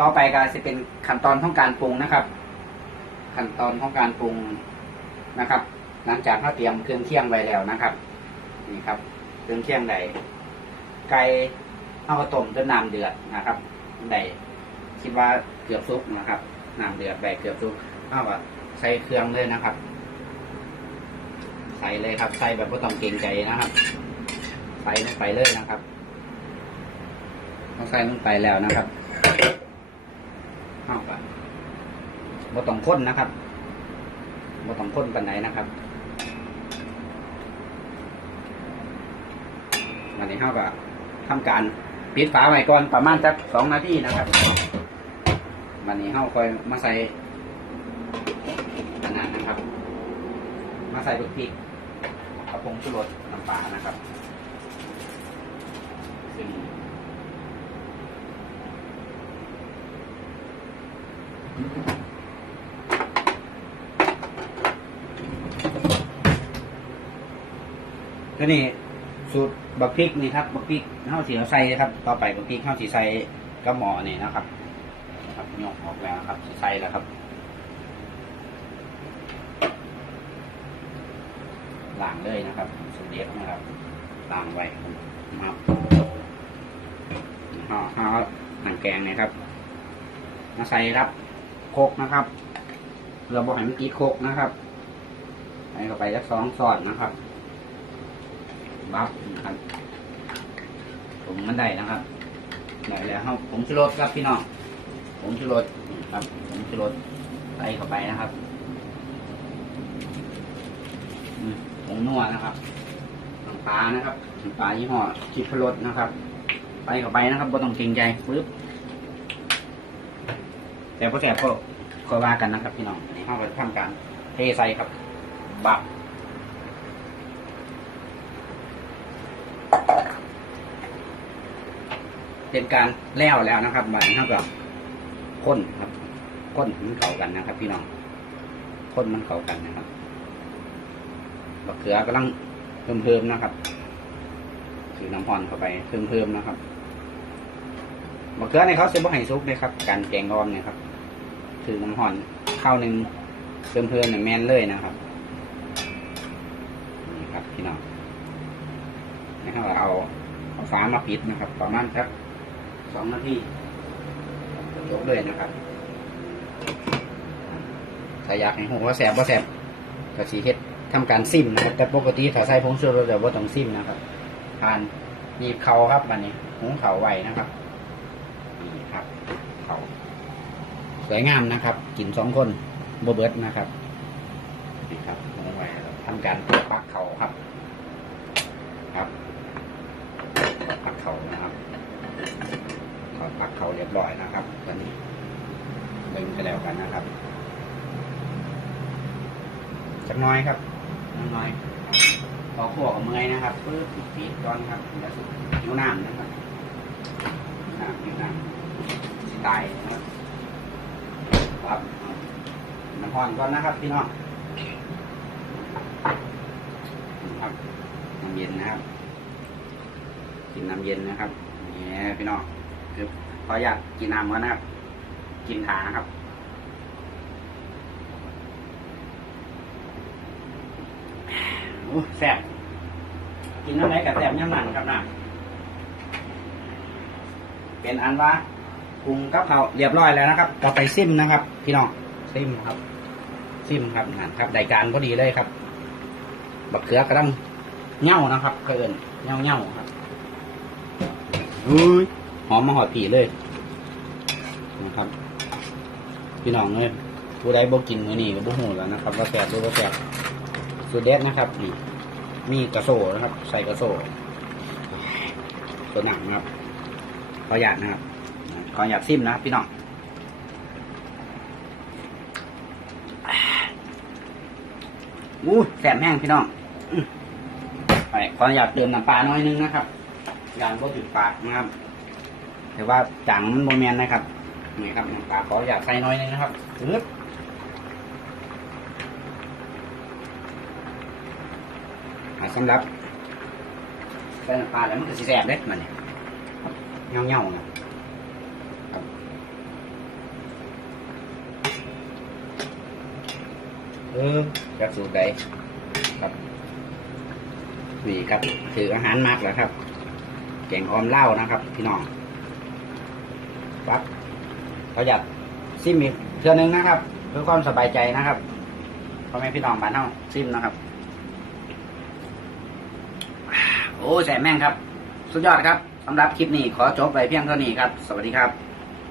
ต่อไปก็จะเป็นขั้นตอนของการปรุงนะครับ ขั้นตอนของการปรุงนะครับ หลังจากเราเตรียมเครื่องเคียงไว้แล้วนะครับ นี่ครับ เครื่องเคียงใดไก่เอาก็ต้มจนน้ำเดือดนะครับใดคิดว่าเกือบสุกนะครับน้ำเดือดใบเกือบสุกเอาก็ใส่เครื่องเลยนะครับ ใส่เลยครับ ใส่แบบไม่ต้องเกรงใจนะครับ ใส่ลงไปเลยนะครับต้องใส่ลงไปแล้วนะครับเอาไป บ่ต้องข้นนะครับบ่ต้องข้นปันไหนนะครับวันนี้เราก็ทำการปิดฝาไว้ก่อนประมาณสักสองนาทีนะครับวันนี้เราคอยมาใส่อันนั้นะครับ มาใส่ลูกพริกกระพงชูรสน้ำปลานะครับซึ่ง ก็นี่สูตรบักพริกนี่ครับบักพริกข้าวสีใส่ครับ ต่อไปบักพริกข้าวสีใส่กระหมอนี่นะครับนะครับยกออกแล้วครับสิใส่แล้วครับล้างเลยนะครับสูตรเด็ดนะครับล้างไว้ครับห่อห่อหนังแกงนี่ยครับ มาใส่รับโคกนะครับเพื่อบอกให้มันติดโคกนะครับใส่เข้าไปสักสองซอนนะครับ บัฟนะครับผมมันได้นะครับหน่อยแล้วครับผมชูรสครับพี่น้องผมชูรสครับ ผมชูรสใส่เข้าไปนะครับอืมผงนัวนะครับน้ำปลานะครับน้ำปลายี่ห้อชิพรสนะครับ ไปเข้าไปนะครับบ่ต้องเกรงใจปึ๊บแต่พอแสบก็ก็ว่ากันนะครับ พี่น้องอันนี้เราก็ทำการเทใส่ครับ บับ เป็นการแล้วแล้วนะครับบัดนี้เท่ากับข้นครับข้นมันเข้ากันนะครับ พี่น้องข้นมันเข้ากันนะครับบักเขือกำลังเพิ่มเพิ่มนะครับถือน้ำพรเข้าไปเพิ่มเพิ่มนะครับบักเขือในเขาเซบ่ให้ซุกเลยครับ การแกงร้อนเนี่ยครับถือน้ำพรข้าวหนึ่งเพิ่มเพิ่มเนี่ยแมนเลยนะครับนี่ครับพี่น้องนะครับเอาเอาฝามาปิดนะครับ ประมาณสัก สองนาทีจบเลยนะครับถ้าอยากให้หูว่าแสบว่าแสบก็สีเฮ็ดทำการซิมนะครับ แต่ปกติถ้าใส่ผงชูรสเดี๋ยวว่าต้องซิมนะครับทานหนีบเขาครับวันนี้หุงเขาไว้นะครับนี่ครับเขาสวยงามนะครับกินสองคนโบเบิร์ตนะครับนี่ครับหุงไว้แล้วทำการปักเขาครับ ครับปักเขานะครับ พักเขาเรียบร้อยนะครับตอนนี้เบิ่งกันแล้วกันนะครับจักน้อยครับน้อยพอขวกับเมยนะครับปึ๊บปีดก่อนครับแล้วสุดหิวน้ำนะครับน้ำหิวน้ำสิตายนะครับครับน้ำพรก่อนนะครับพี่น้องครับน้ำเย็นนะครับกินน้ำเย็นนะครับนี่พี่น้องคือ ขออยากกินน้ำก่อนนะครับ กินขานะครับโอ้แซ่บกินน้ำไหนกับแซ่บย่ำนั่นครับนะเป็นอันว่าปรุงกับเขาวเรียบร้อยแล้วนะครับต่อไปซิมนะครับ พี่น้องซิมครับ ซิมครับนั่นครับได้การพอดีเลยครับบักเขือกระดังเง่านะครับเคยเอินเง่าเง่าครับอุ้ย หอมมาหอดผีเลยนะครับ พี่น้องเนี่ยผู้ใดบ่กินมือนี้ก็บ่ฮู้แล้วนะครับว่าแซ่บหรือว่าแซ่บสูตรเด็ดนะครับนี่มีกระโซนะครับ ใส่กระโซตัวหนังนะครับขออยากนะครับขออยากซิมนะพี่น้องอู้แสบแห้งพี่น้องไปขออยากเติมน้ำปลาน้อยนึงนะครับยานก็ถึงปากนะครับ แต่ว่าจังมันโมเมนนะครับนี่ครับปลาขออยากใส่น้อยนึงนะครับปึ๊บสำหรับใส่น้ำปลาแล้วมันก็สีแสบเล็กมันเนี่ยเงาเงเนี่ยเออจักสูตรใดครับนี่ครับถืออาหารมากแล้วครับ แกงออมเล่านะครับ พี่น้อง ปั๊บเขาอยากซิมอีกเทื่อนึงนะครับ เพื่อความสบายใจนะครับพ่อแม่พี่น้องบ้านเฮาซิมนะครับ โอ้แสบแม่งครับ สุดยอดครับสำหรับคลิปนี้ขอจบไปเพียงเท่านี้ครับ สวัสดีครับ